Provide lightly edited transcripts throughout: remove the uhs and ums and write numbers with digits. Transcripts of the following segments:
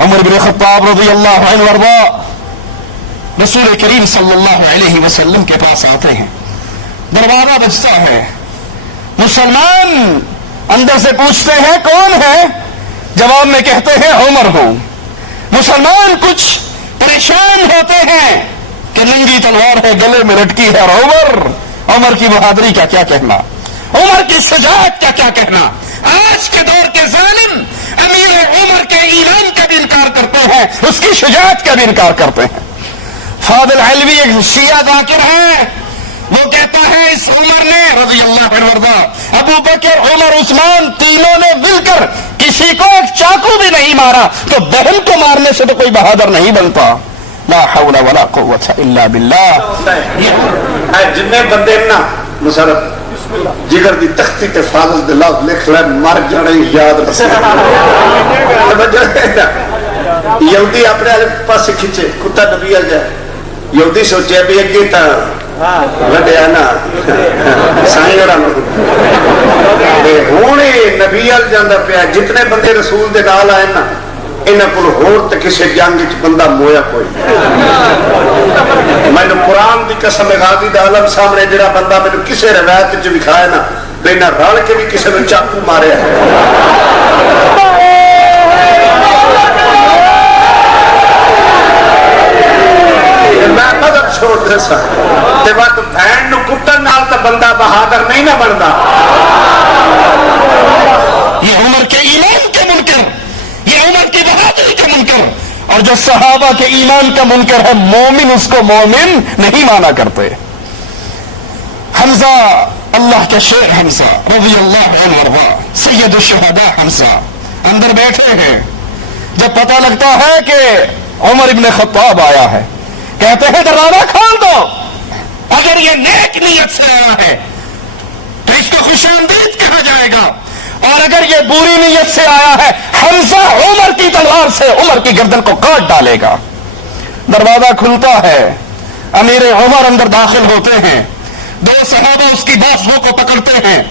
عمر بن خطاب رضی اللہ عنہ وارضا رسول کریم صلی اللہ علیہ وسلم کے پاس آتے ہیں. دروازہ بجتا ہے. مسلمان اندر سے پوچھتے ہیں کون ہے؟ جواب میں کہتے ہیں عمر ہوں. مسلمان کچھ پریشان ہوتے ہیں کہ ننگی تلوار ہے, گلے میں لٹکی ہے, اور عمر کی بہادری کا کیا کہنا, عمر کی شجاعت کا کیا کہنا. آج کے دور کے ظالم امیر عمر کے ایمان کا بھی انکار کرتے ہیں, اس کی شجاعت کا بھی انکار کرتے ہیں. فاضل علوی ایک شیعہ ذاکر ہے, وہ کہتا ہے اس عمر نے رضی اللہ عنہ وارضا, ابو بکر, عمر, عثمان تینوں نے مل کر کسی کو ایک چاقو بھی نہیں مارا, تو بہن کو مارنے سے تو کوئی بہادر نہیں بنتا. لا حول ولا قوت الا باللہ. جن بندے نا مسرت جگر دی تختی تے فاضل دے لفظ لکھ لے مر جانے یاد رکھے. یہودی اپنے پاس کھچے کتا نبی آ جائے, یہودی سوچے بھی اگے تا وڈیا نا سائیں اور ہوں نبی ال جانا پیا. جتنے بندے رسول دے نال آئے نا انہاں کول ہور تے کسے جنگ وچ بندہ مویا کوئی. میں قرآن دی قسم غازی دا عالم سامنے جڑا بندہ مینوں کسے روایت وچ وکھایا نا بنا رل کے بھی کسے نوں چاقو ماریا ہے. میں مذہب چھوڑ دے سا تے وقت بہن نو کٹن نال تے بندہ بہادر نہیں نہ بندا. یہ عمر کے ایمان کے منکر, یہ عمر کی بہادری کا منکر, اور جو صحابہ کے ایمان کا منکر ہے مومن اس کو مومن نہیں مانا کرتے. حمزہ, اللہ کے شیر حمزہ رضی اللہ عنہ وارضا, سید الشہداء حمزہ اندر بیٹھے ہیں. جب پتہ لگتا ہے کہ عمر ابن خطاب آیا ہے, کہتے ہیں دروازہ کھول دو. اگر یہ نیک نیت سے آیا ہے تو اس کو خوش آمدید کہا جائے گا, اور اگر یہ بری نیت سے آیا ہے حمزہ عمر کی تلوار سے عمر کی گردن کو کاٹ ڈالے گا. دروازہ کھلتا ہے, امیر عمر اندر داخل ہوتے ہیں. دو صحابہ اس کی بازوؤں کو پکڑتے ہیں.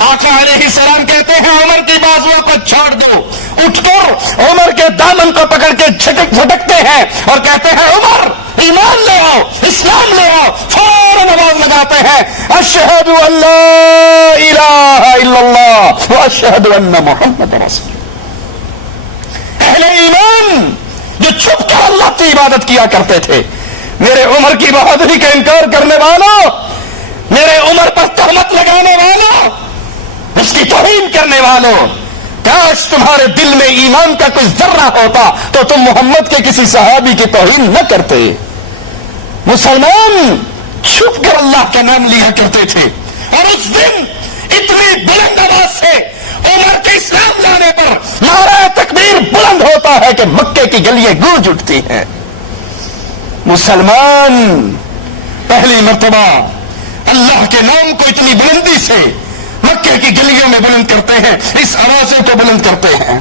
آقا علیہ السلام کہتے ہیں عمر کی بازوؤں کو چھوڑ دو. اٹھ کر عمر کے دامن کو پکڑ کے جھٹکتے ہیں اور کہتے ہیں عمر ایمان لے آؤ, اسلام لے آؤ. فوراً آواز لگاتے ہیں اشہد ان لا الہ الا اللہ واشہد ان محمد رسول اللہ. اہل ایمان جو چھپ کر اللہ کی عبادت کیا کرتے تھے, میرے عمر کی بہادری کا انکار کرنے والوں, میرے عمر پر تہمت لگانے والوں, اس کی توہین کرنے والوں, کاش تمہارے دل میں ایمان کا کوئی ذرہ ہوتا تو تم محمد کے کسی صحابی کی توہین نہ کرتے. مسلمان چھپ کر اللہ کا نام لیا کرتے تھے, اور اس دن اتنی بلند آواز سے عمر کے اسلام لانے پر نعرہ تکبیر بلند ہوتا ہے کہ مکے کی گلیاں گونج اٹھتی ہیں. مسلمان پہلی مرتبہ اللہ کے نام کو اتنی بلندی سے مکے کی گلیوں میں بلند کرتے ہیں, اس آوازوں کو بلند کرتے ہیں.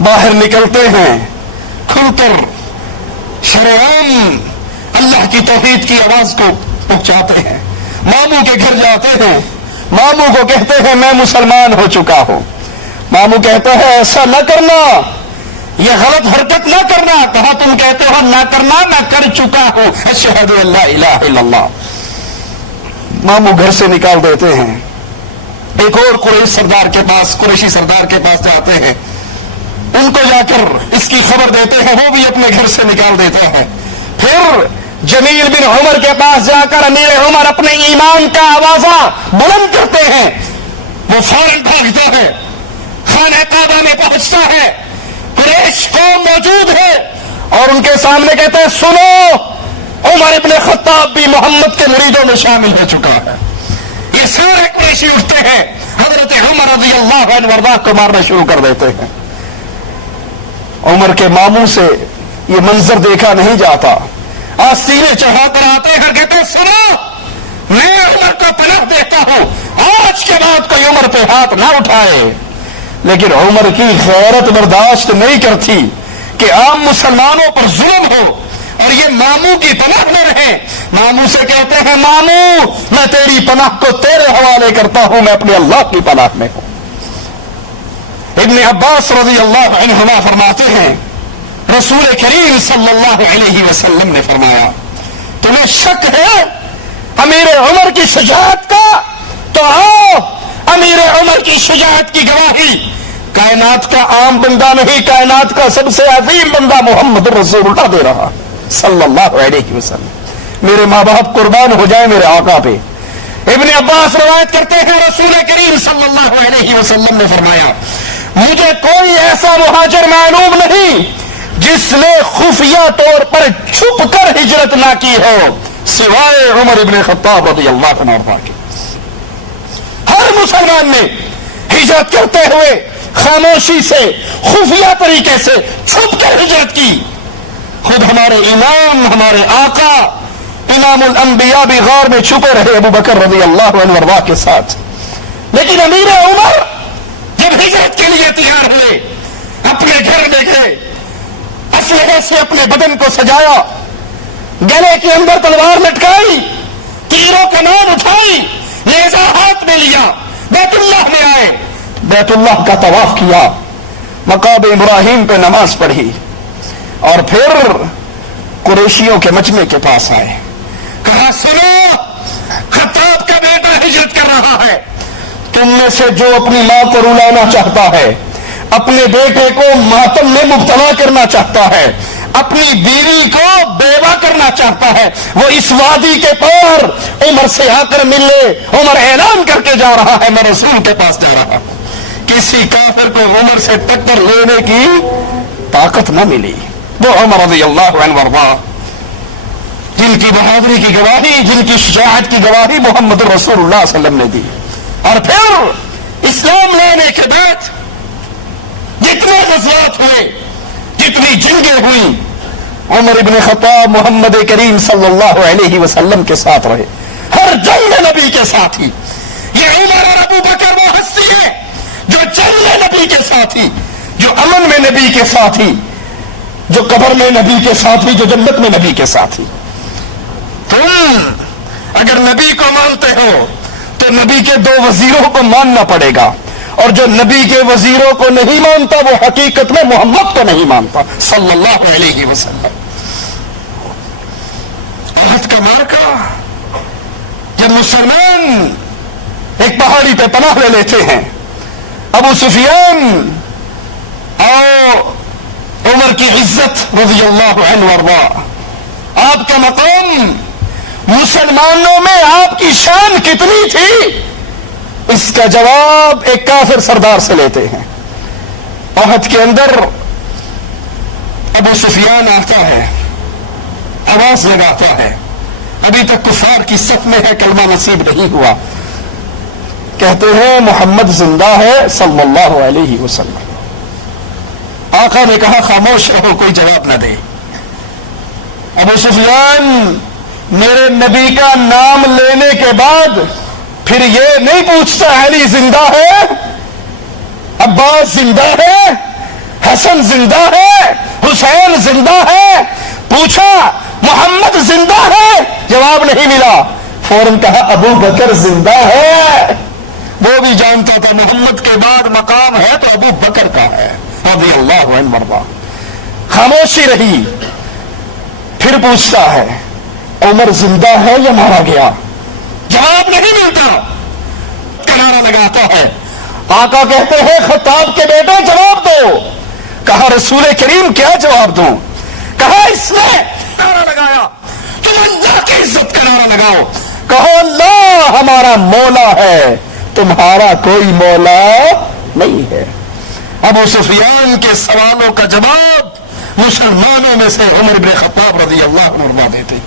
باہر نکلتے ہیں, کھل کر شرعام اللہ کی توحید کی آواز کو پہنچاتے ہیں. ماموں کے گھر جاتے ہیں, ماموں کو کہتے ہیں میں مسلمان ہو چکا ہوں. ماموں کہتا ہے ایسا نہ کرنا, یہ غلط حرکت نہ کرنا. کہا تم کہتے ہو نہ کرنا, میں کر چکا ہوں, اشہد ان لا الہ الا اللہ. ماموں گھر سے نکال دیتے ہیں. ایک اور قریش سردار کے پاس, قریشی سردار کے پاس جاتے ہیں, ان کو جا کر اس کی خبر دیتے ہیں, وہ بھی اپنے گھر سے نکال دیتا ہے. پھر جمیل بن عمر کے پاس جا کر امیر عمر اپنے ایمان کا آوازہ بلند کرتے ہیں. وہ فوراً بھاگتا ہے, خانہ کعبہ میں پہنچتا ہے. قریش قوم موجود ہے اور ان کے سامنے کہتے ہیں سنو, عمر ابن خطاب بھی محمد کے مریدوں میں شامل ہو چکا ہے. یہ سارے قریشی اٹھتے ہیں, حضرت عمر رضی اللہ عنہ وارضا کو مارنا شروع کر دیتے ہیں. عمر کے ماموں سے یہ منظر دیکھا نہیں جاتا. سینے چڑھا کر آتے ہیں, کہتے ہیں سنو, میں عمر کو پناہ دیتا ہوں, آج کے بعد کوئی عمر پہ ہاتھ نہ اٹھائے. لیکن عمر کی غیرت برداشت نہیں کرتی کہ عام مسلمانوں پر ظلم ہو اور یہ ماموں کی پناہ میں رہے. ماموں سے کہتے ہیں ماموں میں تیری پناہ کو تیرے حوالے کرتا ہوں, میں اپنے اللہ کی پناہ میں ہوں. ابن عباس رضی اللہ عنہما فرماتے ہیں رسول کریم صلی اللہ علیہ وسلم نے فرمایا تمہیں شک ہے امیر عمر کی شجاعت کا تو آؤ امیر عمر کی شجاعت کی گواہی کائنات کا عام بندہ نہیں کائنات کا سب سے عظیم بندہ محمد رسول اللہ دے رہا صلی اللہ علیہ وسلم میرے ماں باپ قربان ہو جائے میرے آقا پہ ابن عباس روایت کرتے ہیں رسول کریم صلی اللہ علیہ وسلم نے فرمایا مجھے کوئی ایسا مہاجر معلوم نہیں جس نے خفیہ طور پر چھپ کر ہجرت نہ کی ہو سوائے عمر ابن خطاب رضی اللہ عنہ کے ہر مسلمان نے ہجرت کرتے ہوئے خاموشی سے خفیہ طریقے سے چھپ کر ہجرت کی خود ہمارے امام ہمارے آقا امام الانبیاء بھی غار میں چھپے رہے ابو بکر رضی اللہ عنہ وارضاہ کے ساتھ لیکن امیر عمر جب ہجرت کے لیے تیار ہوئے اپنے گھر میں گئے اسلحے سے اپنے بدن کو سجایا گلے کے اندر تلوار لٹکائی تیروں کا نام اٹھائی نیزہ ہاتھ میں لیا بیت اللہ میں آئے بیت اللہ کا طواف کیا مقام ابراہیم پہ نماز پڑھی اور پھر قریشیوں کے مجمع کے پاس آئے کہا سنو خطاب کا بیٹا ہجرت کر رہا ہے تم میں سے جو اپنی ماں کو رلانا چاہتا ہے اپنے بیٹے کو ماتم میں مبتلا کرنا چاہتا ہے اپنی بیوی کو بیوہ کرنا چاہتا ہے وہ اس وادی کے پار عمر سے آ کر ملے عمر اعلان کر کے جا رہا ہے میں رسول کے پاس جا رہا ہوں کسی کافر کو عمر سے ٹکر لینے کی طاقت نہ ملی وہ عمر رضی اللہ عنہ وارضاہ جن کی بہادری کی گواہی جن کی شجاعت کی گواہی محمد رسول اللہ صلی اللہ علیہ وسلم نے دی اور پھر اسلام لانے کے بعد جتنے غزوات ہوئے جتنی جنگیں ہوئی عمر ابن خطاب محمد کریم صلی اللہ علیہ وسلم کے ساتھ رہے ہر جنگ میں نبی کے ساتھ ہی یہ عمر اور ابو بکر وہ ہستی ہے جو جنگ میں نبی کے ساتھ ہی جو امن میں نبی کے ساتھ ہی جو قبر میں نبی کے ساتھ ہی جو جنت میں نبی کے ساتھ ہی تم اگر نبی کو مانتے ہو تو نبی کے دو وزیروں کو ماننا پڑے گا اور جو نبی کے وزیروں کو نہیں مانتا وہ حقیقت میں محمد کو نہیں مانتا صلی اللہ علیہ وسلم احد کا معرکہ جب مسلمان ایک پہاڑی پہ پناہ لے لیتے ہیں ابو سفیان اور عمر کی عزت رضی اللہ عنہ وارضاہ آپ کا مقام مسلمانوں میں آپ کی شان کتنی تھی اس کا جواب ایک کافر سردار سے لیتے ہیں احد کے اندر ابو سفیان آتا ہے آواز لگاتا ہے ابھی تک کفار کی صف میں ہے کلمہ نصیب نہیں ہوا کہتے ہیں محمد زندہ ہے صلی اللہ علیہ وسلم آقا نے کہا خاموش رہو کوئی جواب نہ دے ابو سفیان میرے نبی کا نام لینے کے بعد پھر یہ نہیں پوچھتا علی زندہ ہے عباس زندہ ہے حسن زندہ ہے حسین زندہ ہے پوچھا محمد زندہ ہے جواب نہیں ملا فوراً کہا ابو بکر زندہ ہے وہ بھی جانتا تھا محمد کے بعد مقام ہے تو ابو بکر کا ہے رضی اللہ عنہ وارضاہ خاموشی رہی پھر پوچھتا ہے عمر زندہ ہے یا مارا گیا جواب نہیں ملتا کنارہ لگاتا ہے آقا کہتے ہیں خطاب کے بیٹے جواب دو کہا رسول کریم کیا جواب دوں کہا اس نے کنارہ لگایا تم اللہ کی عزت کنارہ لگاؤ کہو اللہ ہمارا مولا ہے تمہارا کوئی مولا نہیں ہے ابو سفیان کے سوالوں کا جواب مسلمانوں میں سے عمر بن خطاب رضی اللہ عنہ دیتے